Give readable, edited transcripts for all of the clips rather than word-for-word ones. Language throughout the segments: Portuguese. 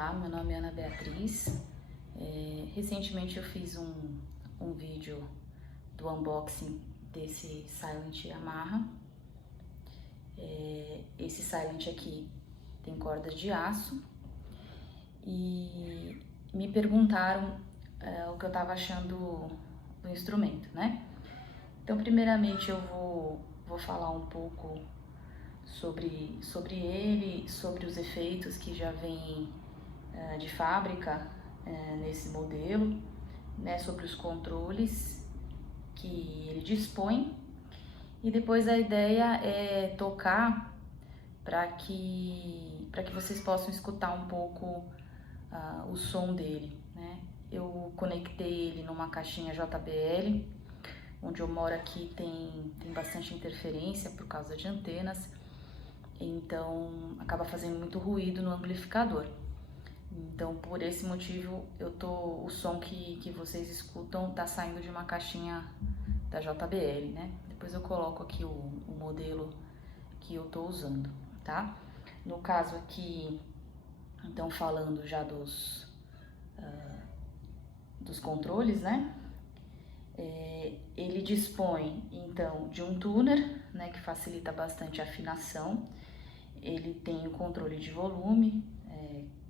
Olá, meu nome é Ana Beatriz. Recentemente eu fiz um vídeo do unboxing desse Silent Yamaha. Esse Silent aqui tem cordas de aço e me perguntaram o que eu estava achando do instrumento, né? Então, primeiramente eu vou falar um pouco sobre ele, sobre os efeitos que já vem de fábrica nesse modelo, né, sobre os controles que ele dispõe, e depois a ideia é tocar para que vocês possam escutar um pouco o som dele, né? Eu conectei ele numa caixinha JBL, onde eu moro aqui tem bastante interferência por causa de antenas, então acaba fazendo muito ruído no amplificador. Então, por esse motivo, o som que vocês escutam tá saindo de uma caixinha da JBL, né? Depois eu coloco aqui o modelo que eu tô usando, tá? No caso aqui, então falando já dos controles, né? Ele dispõe, então, de um tuner, né, que facilita bastante a afinação. Ele tem o controle de volume,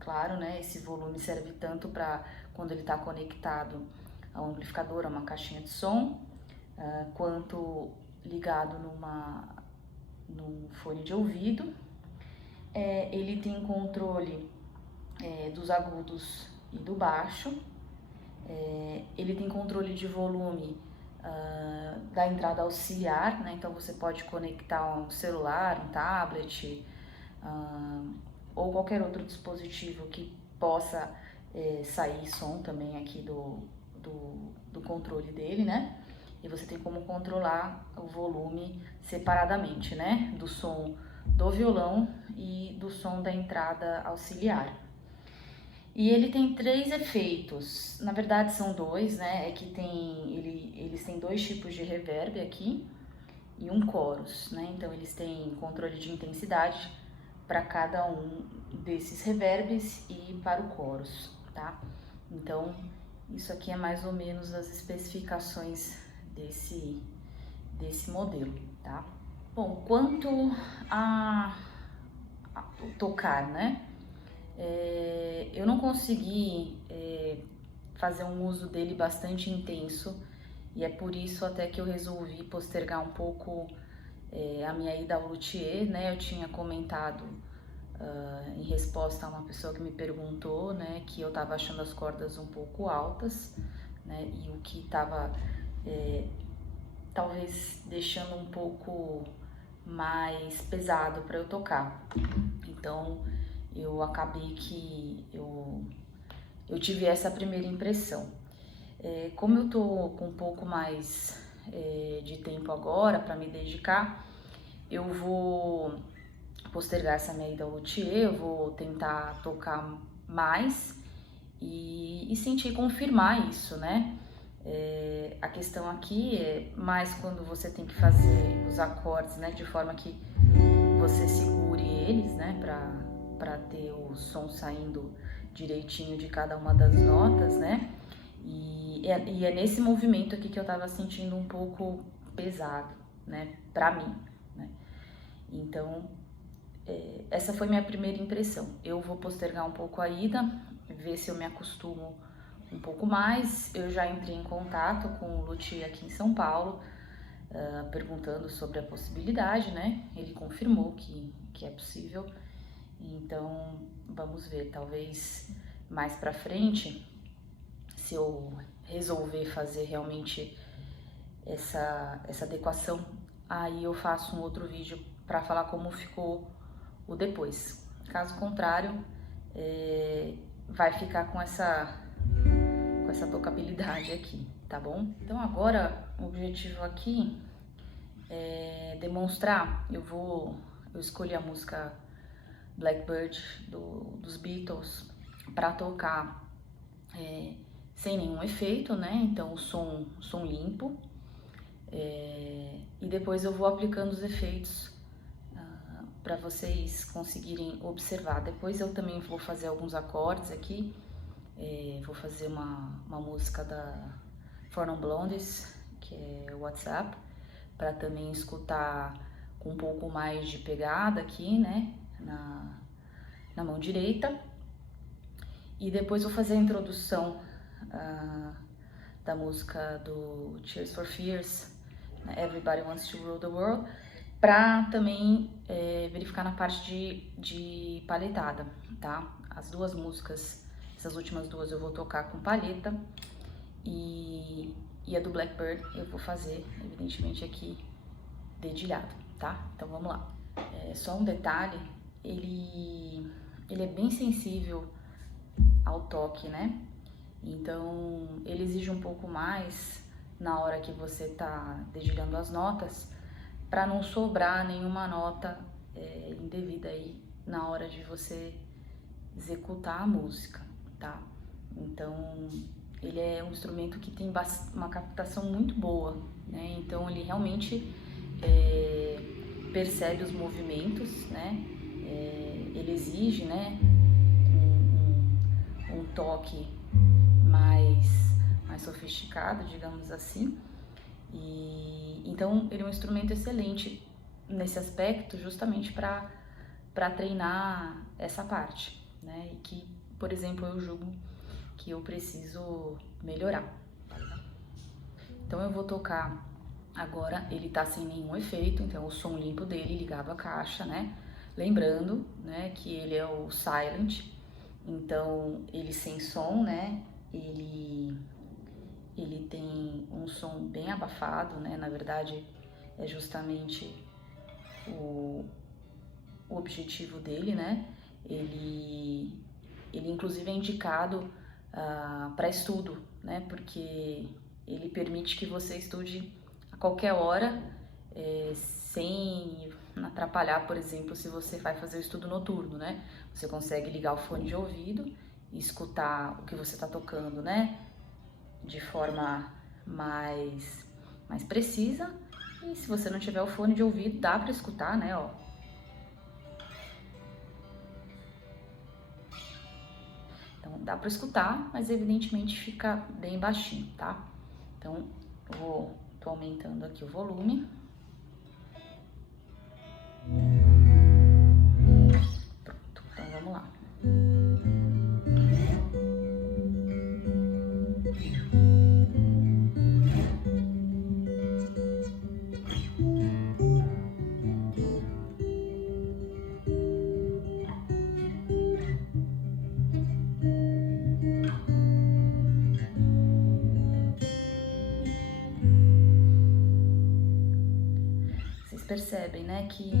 claro, né? Esse volume serve tanto para quando ele está conectado ao amplificador, a uma caixinha de som, quanto ligado num fone de ouvido. Ele tem controle dos agudos e do baixo. Ele tem controle de volume da entrada auxiliar, né? Então você pode conectar um celular, um tablet, ou qualquer outro dispositivo que possa sair som também aqui do controle dele, né? E você tem como controlar o volume separadamente, né? Do som do violão e do som da entrada auxiliar. E ele tem 3 efeitos, na verdade são 2, né? Eles têm 2 tipos de reverb aqui e um chorus, né? Então eles têm controle de intensidade para cada um desses reverbs e para o chorus, tá? Então isso aqui é mais ou menos as especificações desse modelo, tá? Bom, quanto a tocar, né? Eu não consegui fazer um uso dele bastante intenso, e é por isso até que eu resolvi postergar um pouco a minha ida ao luthier, né? Eu tinha comentado em resposta a uma pessoa que me perguntou, né, que eu tava achando as cordas um pouco altas, né, e o que tava talvez deixando um pouco mais pesado para eu tocar. Então eu acabei que eu tive essa primeira impressão. Como eu tô com um pouco mais de tempo agora para me dedicar, eu vou postergar essa minha ida ao luthier, eu vou tentar tocar mais e sentir confirmar isso, né? A questão aqui é mais quando você tem que fazer os acordes, né, de forma que você segure eles, né, para ter o som saindo direitinho de cada uma das notas, né? E é nesse movimento aqui que eu tava sentindo um pouco pesado, né, pra mim, né? Então, essa foi minha primeira impressão. Eu vou postergar um pouco a ida, ver se eu me acostumo um pouco mais. Eu já entrei em contato com o luthier aqui em São Paulo, perguntando sobre a possibilidade, né? Ele confirmou que é possível. Então, vamos ver, talvez mais pra frente, se eu resolver fazer realmente essa adequação, aí eu faço um outro vídeo para falar como ficou o depois. Caso contrário, vai ficar com essa tocabilidade aqui, tá bom? Então agora o objetivo aqui é demonstrar. Eu escolhi a música Blackbird dos Beatles para tocar sem nenhum efeito, né? Então o som limpo, e depois eu vou aplicando os efeitos para vocês conseguirem observar. Depois eu também vou fazer alguns acordes aqui. Vou fazer uma música da Four Non Blondes, que é o WhatsApp, para também escutar com um pouco mais de pegada aqui, né, na mão direita. E depois vou fazer a introdução da música do Tears for Fears, né, Everybody Wants to Rule the World, para também verificar na parte de palhetada, tá? As duas músicas, essas últimas duas eu vou tocar com palheta e a do Blackbird eu vou fazer, evidentemente, aqui dedilhado, tá? Então vamos lá. Só um detalhe, ele é bem sensível ao toque, né? Então ele exige um pouco mais na hora que você tá dedilhando as notas, para não sobrar nenhuma nota indevida aí na hora de você executar a música, tá? Então ele é um instrumento que tem uma captação muito boa, né? Então ele realmente percebe os movimentos, né? Ele exige, né, um toque mais sofisticado, digamos assim. E então ele é um instrumento excelente nesse aspecto, justamente para treinar essa parte, né? E que, por exemplo, eu julgo que eu preciso melhorar. Então eu vou tocar agora, ele tá sem nenhum efeito, então o som limpo dele ligado à caixa, né? Lembrando, né, que ele é o silent, então ele sem som, né? Ele tem um som bem abafado, né? Na verdade, é justamente o objetivo dele, né? Ele inclusive é indicado para estudo, né? Porque ele permite que você estude a qualquer hora, sem atrapalhar, por exemplo, se você vai fazer o estudo noturno, né? Você consegue ligar o fone de ouvido e escutar o que você está tocando, né? De forma mais precisa. E se você não tiver o fone de ouvido, dá para escutar, né? Ó. Então dá para escutar, mas evidentemente fica bem baixinho, tá? Então tô aumentando aqui o volume. Pronto, então vamos lá. Percebem, né, que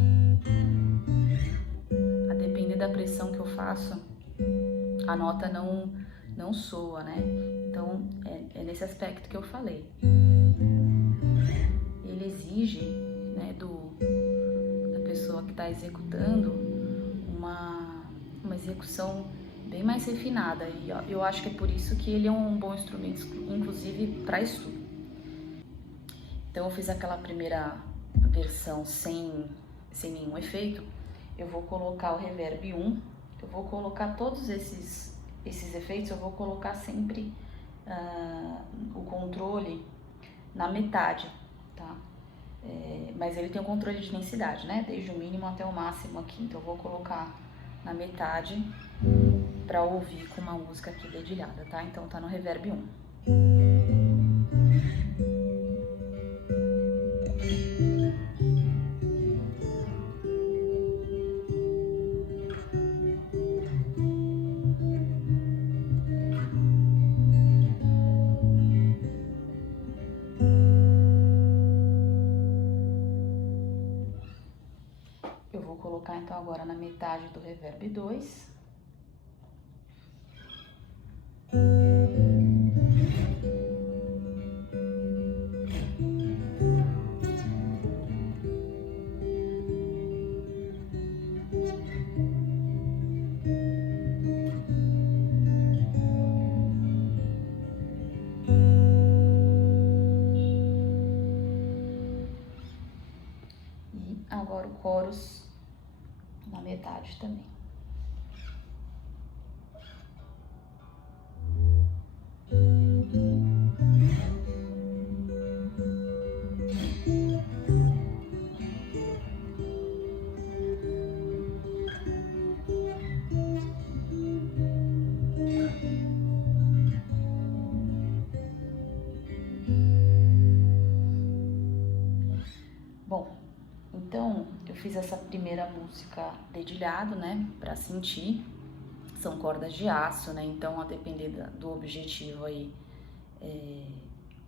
a depender da pressão que eu faço, a nota não soa, né? Então é nesse aspecto que eu falei. Ele exige, né, da pessoa que está executando uma execução bem mais refinada, e eu acho que é por isso que ele é um bom instrumento, inclusive para estudo. Então eu fiz aquela primeira versão sem nenhum efeito. Eu vou colocar o reverb 1, eu vou colocar todos esses efeitos, eu vou colocar sempre o controle na metade, tá? Mas ele tem um controle de densidade, né? Desde o mínimo até o máximo aqui, então eu vou colocar na metade para ouvir com uma música aqui dedilhada, tá? Então tá no reverb 1. Eu vou colocar então agora na metade do reverb 2. E agora o chorus metade também. Bom, então eu fiz essa primeira música dedilhado, né, para sentir. São cordas de aço, né, então a depender do objetivo aí,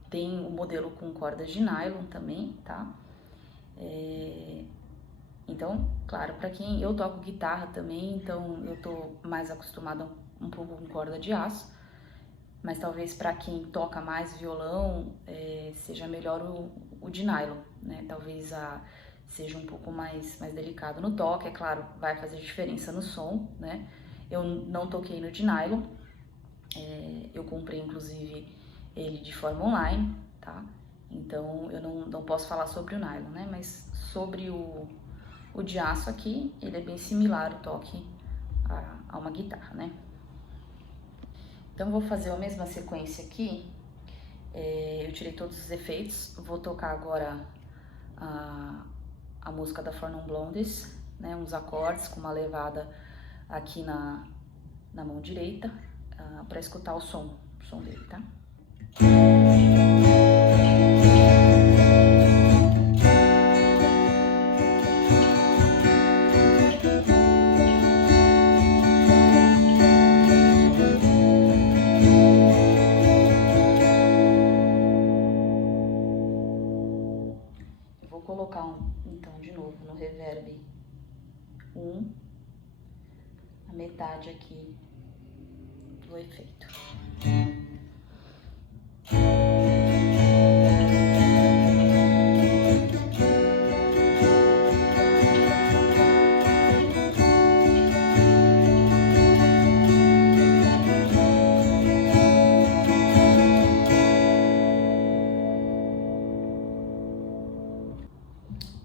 tem o modelo com cordas de nylon também, tá? Então, claro, para quem eu toco guitarra também, então eu tô mais acostumada um pouco com corda de aço, mas talvez para quem toca mais violão, seja melhor o de nylon, né? Talvez seja um pouco mais delicado no toque, é claro, vai fazer diferença no som, né? Eu não toquei no de nylon, eu comprei inclusive ele de forma online, tá? Então eu não posso falar sobre o nylon, né? Mas sobre o de aço aqui, ele é bem similar o toque a uma guitarra, né? Então eu vou fazer a mesma sequência aqui, eu tirei todos os efeitos, vou tocar agora a música da Four Non Blondes, né? Uns acordes com uma levada aqui na mão direita, para escutar o som dele, tá? Vou colocar então de novo no reverb 1, a metade aqui do efeito.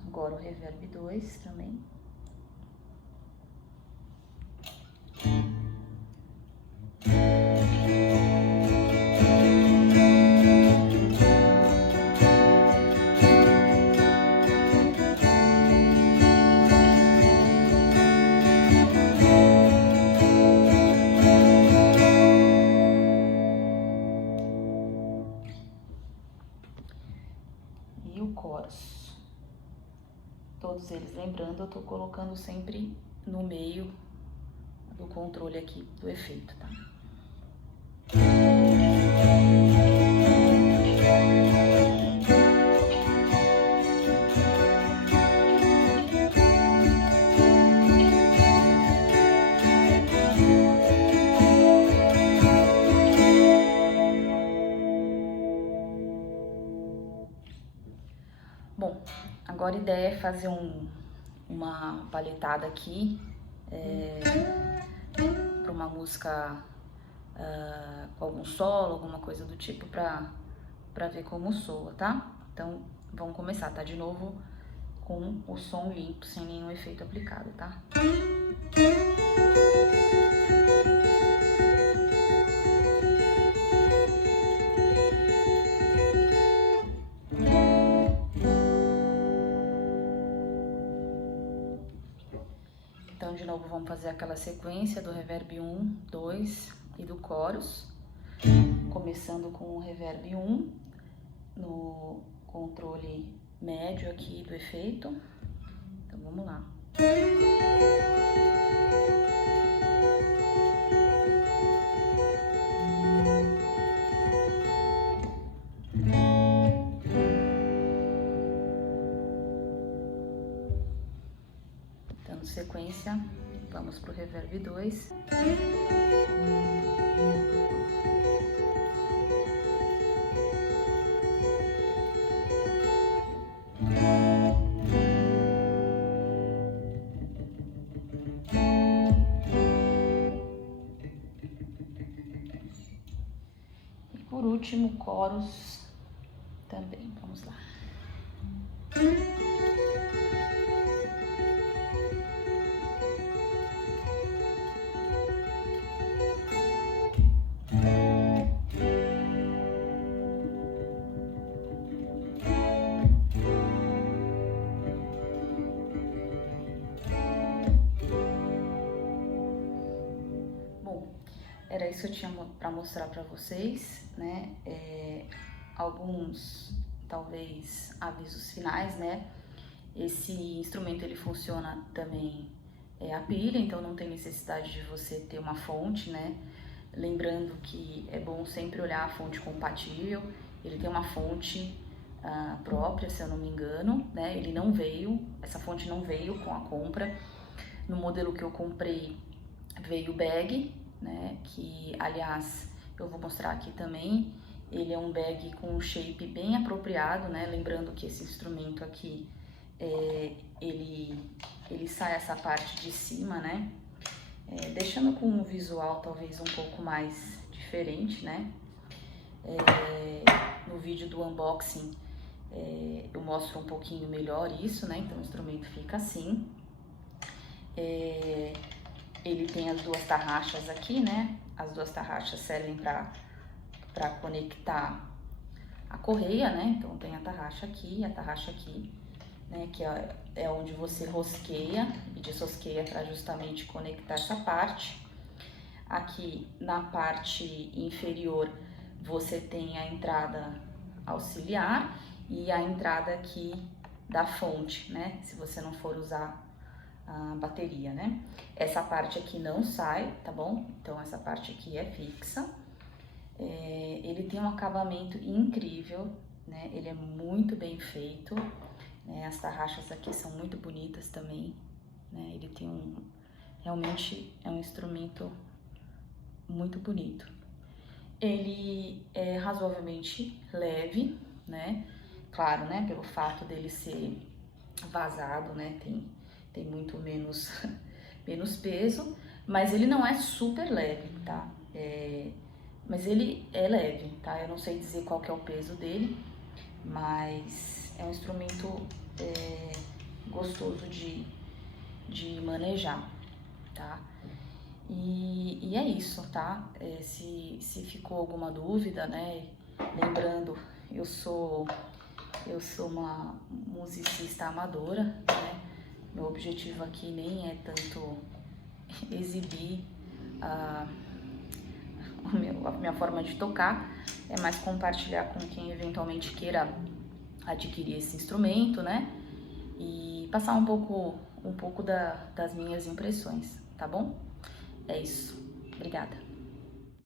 Agora o reverb 2 também. E o chorus. Todos eles, lembrando, eu tô colocando sempre no meio do controle aqui do efeito, tá? Bom, agora a ideia é fazer uma palhetada aqui para uma música com algum solo, alguma coisa do tipo, para ver como soa, tá? Então vamos começar, tá? De novo com o som limpo, sem nenhum efeito aplicado, tá? Então, de novo, vamos fazer aquela sequência do reverb 1, 2 e do chorus, começando com o reverb 1 no controle médio aqui do efeito. Então, vamos lá. Dando sequência, vamos pro reverb 2. E por último, chorus também. Vamos lá. Era isso que eu tinha para mostrar para vocês, né? Alguns, talvez, avisos finais, né? Esse instrumento ele funciona também a pilha, então não tem necessidade de você ter uma fonte, né? Lembrando que é bom sempre olhar a fonte compatível. Ele tem uma fonte própria, se eu não me engano, né? Essa fonte não veio com a compra. No modelo que eu comprei veio bag, né? Que, aliás, eu vou mostrar aqui também. Ele é um bag com um shape bem apropriado, né? Lembrando que esse instrumento aqui, ele sai essa parte de cima, né? Deixando com um visual talvez um pouco mais diferente, né? No vídeo do unboxing eu mostro um pouquinho melhor isso, né? Então o instrumento fica assim. Ele tem as duas tarraxas aqui, né? As duas tarraxas servem para conectar a correia, né? Então tem a tarraxa aqui, né? Que é onde você rosqueia e desrosqueia para justamente conectar essa parte. Aqui na parte inferior você tem a entrada auxiliar e a entrada aqui da fonte, né? Se você não for usar a bateria, né? Essa parte aqui não sai, tá bom? Então essa parte aqui é fixa. Ele tem um acabamento incrível, né? Ele é muito bem feito, né? As tarraxas aqui são muito bonitas também, né? Ele tem realmente é um instrumento muito bonito. Ele é razoavelmente leve, né? Claro, né? Pelo fato dele ser vazado, né? Tem muito menos peso, mas ele não é super leve, tá? Mas ele é leve, tá? Eu não sei dizer qual que é o peso dele, mas é um instrumento gostoso de manejar, tá? E é isso, tá? Se ficou alguma dúvida, né? Lembrando, eu sou uma musicista amadora, né? Meu objetivo aqui nem é tanto exibir a minha forma de tocar, é mais compartilhar com quem eventualmente queira adquirir esse instrumento, né? E passar um pouco das minhas impressões, tá bom? É isso. Obrigada.